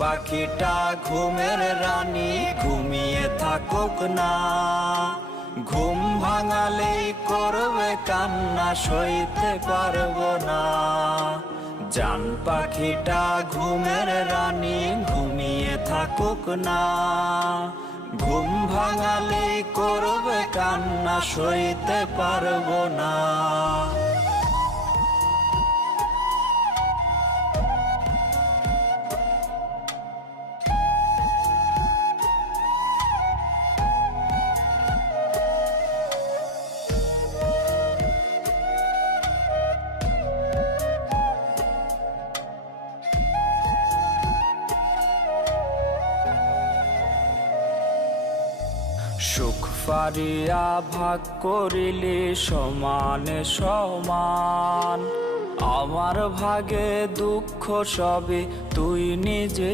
পাখিটা ঘুমের রানী ঘুমিয়ে থাকুক না, ঘুম ভাঙালেই করবে কান্না সইতে পারবো না। জান পাখিটা ঘুমের রানী ঘুমিয়ে থাকুক না, ঘুম ভাঙালেই করবে কান্না সইতে পারবো না। সুখ ফারিয়া ভাগ করিলি সমানে সমান, আমার ভাগে দুঃখ সবই তুই নিজে